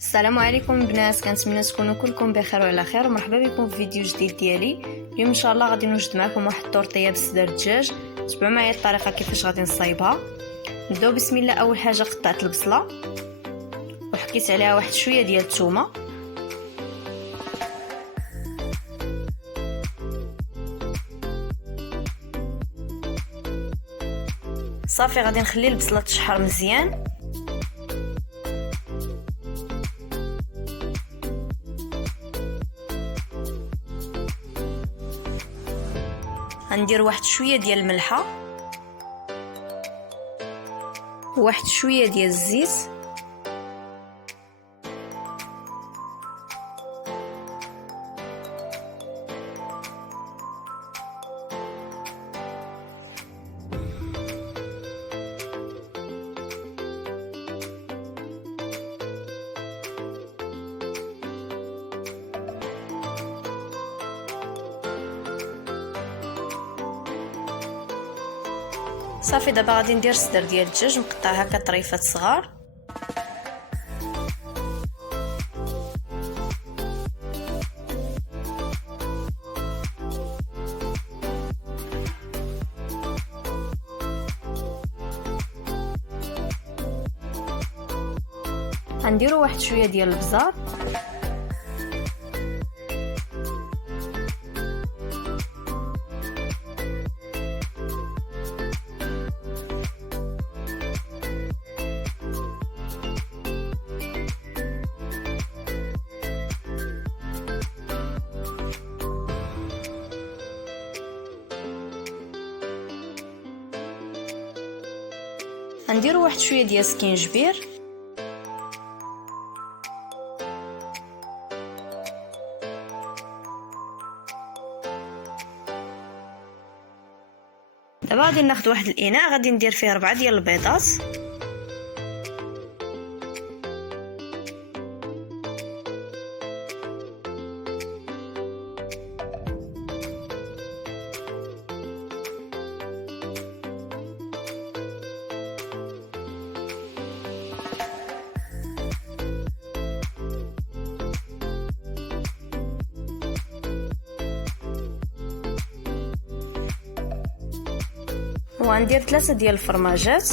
السلام عليكم البنات، كنتمنى تكونوا كلكم بخير وعلى خير. ومرحبا بكم في فيديو جديد ديالي. اليوم ان شاء الله غادي نوجد معكم واحد الطورطيه بصدر الدجاج. تبعوا معايا الطريقه كيفاش غادي نصايبها. نبداو بسم الله. اول حاجه قطعت البصله وحكيت عليها واحد شويه ديال الثومه، صافي غادي نخلي البصله تشحر مزيان. غندير واحد شويه ديال الملحه وواحد شويه ديال الزيت صافي. دابا غادي ندير الصدر ديال الدجاج مقطع هكا طريفات صغار. غنديروا واحد شويه ديال البزار غنديروا واحد شويه ديال السكينجبير دابا غادي ناخذ واحد الاناء غادي ندير فيه 4 ديال البيضات وغندير 3 ديال الفرماجات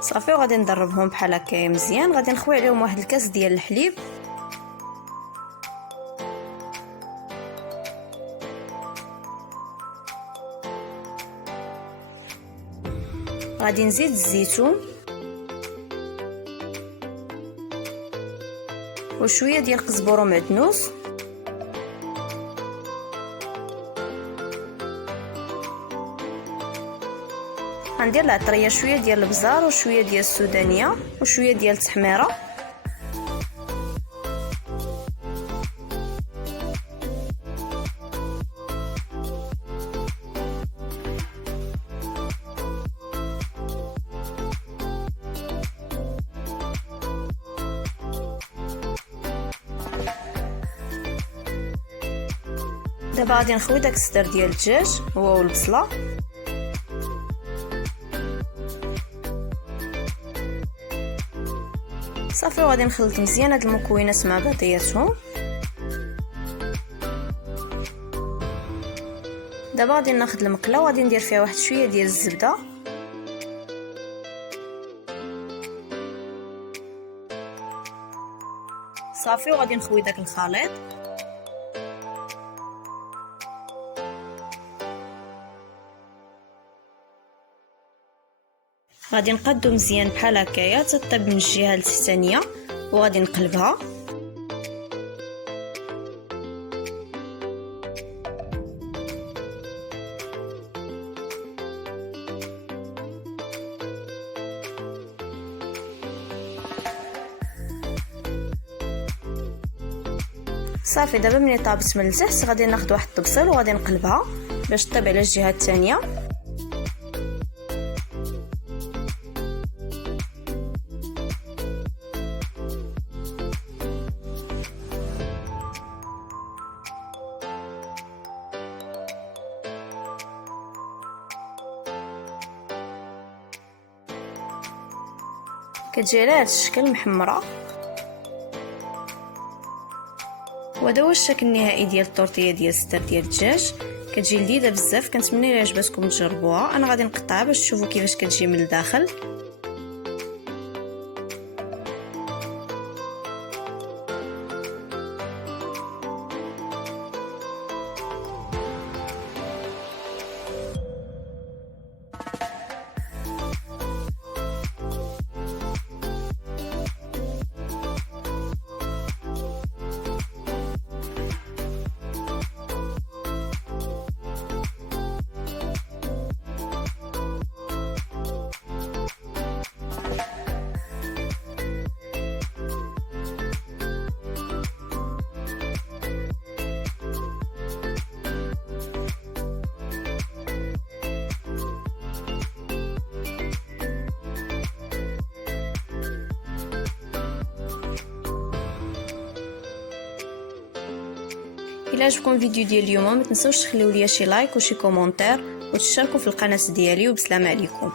صافي. وغادي نضربهم بحال هكا مزيان. غادي نخوي عليهم واحد الكاس ديال الحليب غادي نزيد الزيتون وشويه ديال القزبر ومعدنوس غندير العطريه شويه ديال البزار وشويه ديال السودانيه وشويه ديال التحميره دابا غادي نخوي داك الصدر ديال الدجاج هو والبصله صافي. وغادي نخلط مزيان هاد المكونات مع بعضياتهم. دابا غادي ناخذ المقله وغادي ندير فيها واحد شويه ديال الزبده صافي. وغادي نخوي داك الخليط غادي نقادو مزيان بحال هكايا تطيب من الجهه التحتانيه وغادي نقلبها صافي. دابا ملي طابت من التحت غادي ناخذ واحد الطبسيل وغادي نقلبها باش طيب على الجهه الثانيه. كتجي على هذا الشكل محمره. وهذا هو الشكل النهائي ديال الطورطيه ديال الصدر ديال الدجاج. كتجي لذيذه بزاف، كنتمنى الا عجبتكم تجربوها. انا غادي نقطعها باش تشوفوا كيفاش كتجي من الداخل. الى عجبكم الفيديو ديال اليوم ما تنسوش تخليو ليا شي لايك وشي كومونتير وتشتركوا في القناه ديالي، وبسلام عليكم.